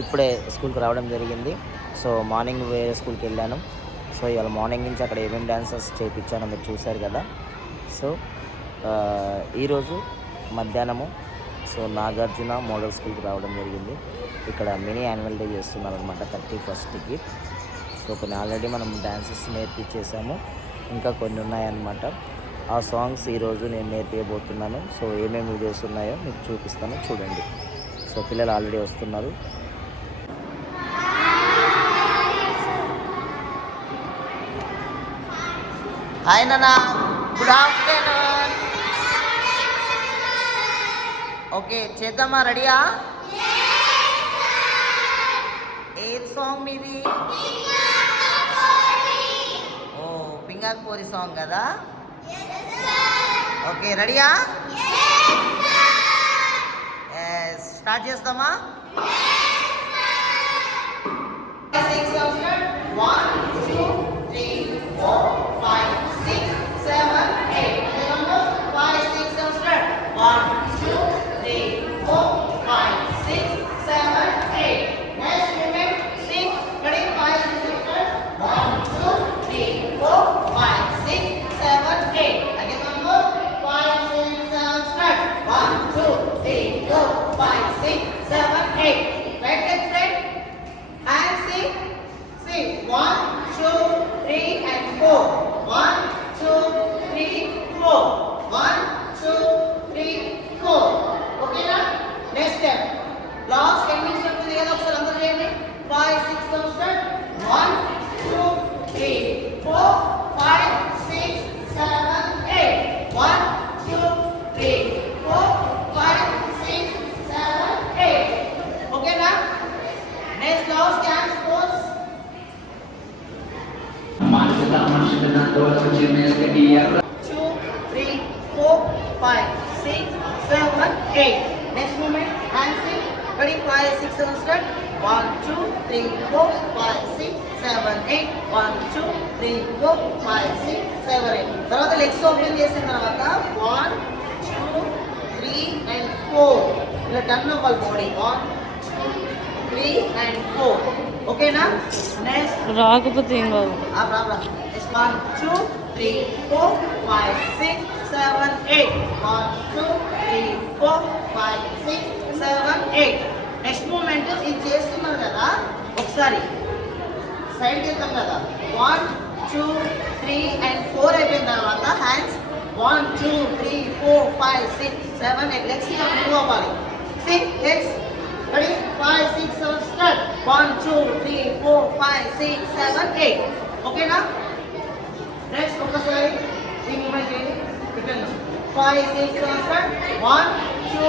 ఇప్పుడే స్కూల్కి రావడం జరిగింది. సో మార్నింగ్ వేరే స్కూల్కి వెళ్ళాను. సో ఇవాళ మార్నింగ్ నుంచి అక్కడ ఏమేమి డాన్సెస్ చేయించానో మీరు చూశారు కదా. సో ఈరోజు మధ్యాహ్నము సో నాగార్జున మోడల్ స్కూల్కి రావడం జరిగింది. ఇక్కడ మినీ యాన్యువల్ డే చేస్తున్నారు అనమాట 31st. సో కొన్ని ఆల్రెడీ మనం డాన్సెస్ నేర్పించేసాము, ఇంకా కొన్ని ఉన్నాయన్నమాట. ఆ సాంగ్స్ ఈరోజు నేను నేర్పించబోతున్నాను. సో ఏమేమి వీడియోస్ ఉన్నాయో మీకు చూపిస్తాను, చూడండి. సో పిల్లలు ఆల్రెడీ వస్తున్నారు. హాయ్ నానా, గుడ్ ఆఫ్టర్నూన్. ఓకే చేద్దామా, రెడీయా? ఏది సాంగ్ మీది? ఓ పింగాక్ పోరి సాంగ్ కదా. ఓకే రెడీయా? స్టార్ట్ చేస్తామా? 1 2 3 4 5 6 7 8 5 6 7 1 2 3 4 5 6 7 8. Next movement, sing. Ready? 5 6 7 1 2 3 4 5 6 7 8. Again one more. 5 6 7 start. 1 2 3 4 5 6 7 8. Right leg straight and sing. Sing 1 2 3 and 4. 1 2 3 4. 1 2 3 4. Okay na? Next step. Last ending step to the other side. Andar cheyandi. 5 6 7 start. 1 2 3 4 5 6 7 8. 1 2 3 4 5 6 7 8. Okay na? Next last dance pose. 2 3 4 5 6 7 8. Next movement, hands in. Ready? 5 6 7 start. 1 2 3 4 5 6 7 8. 1 2 3 4 5 6 7 8. తర్వాత legs open చేసిన తర్వాత 1 2 3 and 4 ఇలా టర్న్ అవ్వాలి బాడీ. 1 2 3 and 4. ఓకేనా? నెక్స్ట్ రాకపోతే ఏం కాదు. 1 2 3 4 5 6 7 8. 1 2 3 4 5 6 7 8. Next moment ఇది చేస్తున్నారు కదా, ఒకసారి సైడ్కి వెళ్తాం కదా. 1 2 3 and 4 అయిపోయిన తర్వాత హ్యాండ్స్ 1 2 3 4 5 6 7 8. లెగ్స్ మూవ్ అవ్వాలి. Legs ready? 5 6 7 స్టార్ట్. 1 2 3 4 5 6 7 8. ఓకేనా? నెక్స్ట్ ఒకసారి ఈ మూమెంట్ చేయండి. రిటర్న్ 5 6 7 స్టార్ట్. 1 2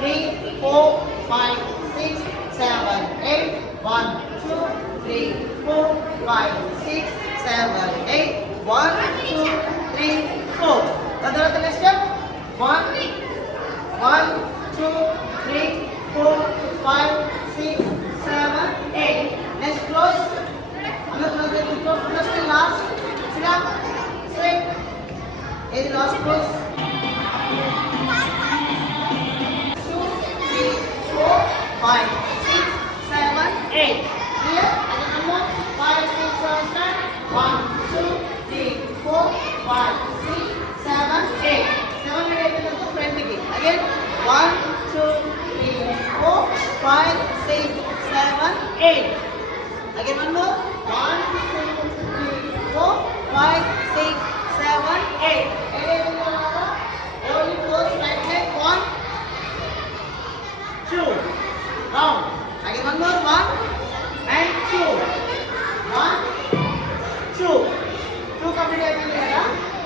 3 4 5 6 7 8. 1 2 3 4 5 6 7 8. 1 2 3 4. తర్వాత next step 1 2 3 4 5 6 7 8. Next close. Another close. First and last. Sit up. Straight. Is the last close. 2 3 4 5 6 7 8. Clear? Again one more. 5 6 7 start. 1 2 3 4 5 6 7 8. 7 8 to front ki. Again 1 2 3 4 5 6 7 8. Again one more. 1 2 3 4 5 6 7 8. Again only close right leg. 1 2 round. Again one more. 1 and 2. 1 2 complete అయిపోయింది కదా.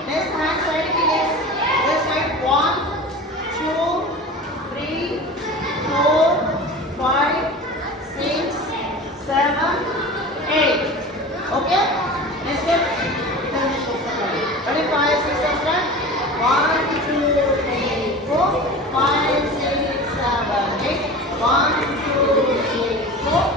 Next hand side కి left side 1 2 3 4 5 6 7 8. Okay? Next step. Ready? 5 6 7 start. 1 2 3 4 5 6 7 8. 1 2 3 4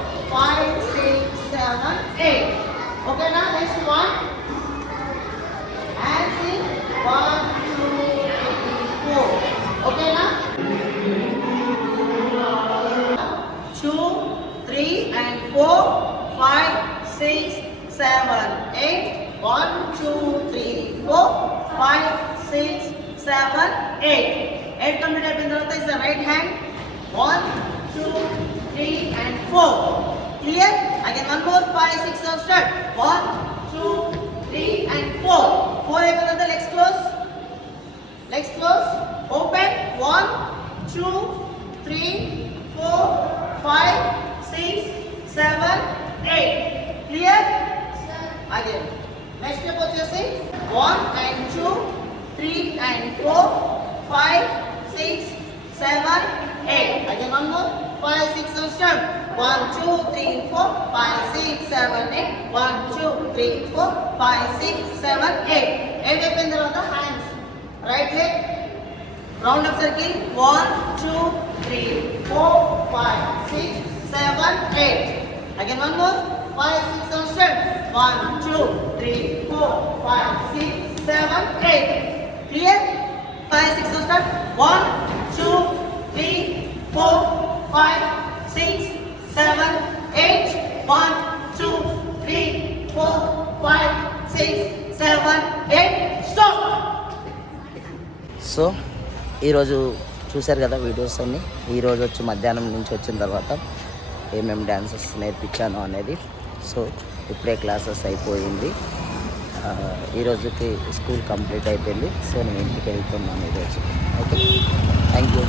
3 and 4, 5, 6, 7, 8. 1, 2, 3, 4, 5, 6, 7, 8. 8 complete అయిపోయిన తర్వాత is the right hand. 1, 2, 3 and 4. Clear? Again one more. 5, 6, 7 start. 1, 2, 3 and 4. 4 అయిపోయిన తర్వాత legs close. Legs close. Open. 1, 2, 3, 4, 5, 6, 7, 8. Clear? Again. Next step వచ్చేసి 1 and 2, 3 and 4, 5, 6, 7, 8. Again one more. 5, 6, 7 start. 1, 2, 3, 4, 5, 6, 7, 8. 1, 2, 3, 4, 5, 6, 7, 8. 8 అయిపోయిన తర్వాత hands. Right leg. Round up circle. 1, 2, 3, 4, 5, 6, 7, 8. Again one more. 5, 6, 7 start. 1, 2, 3, 4, 5, 6, 7, 8. Clear? 5, 6, 7 start. 1, 2, 3, 4, 5, 6, 7, 8. 1, 2, 3, 4, 5, 6, 7, 8. Stop! So ఈరోజు చూశారు కదా వీడియోస్ అన్నీ. ఈరోజు వచ్చి మధ్యాహ్నం నుంచి వచ్చిన తర్వాత ఏమేమి డ్యాన్సెస్ నేర్పించాను అనేది. సో ఇప్పుడే క్లాసెస్ అయిపోయింది. ఈరోజుకి స్కూల్ కంప్లీట్ అయిపోయింది. సో నేను ఇంటికి వెళ్తున్నాను ఈరోజు. Okay, thank you.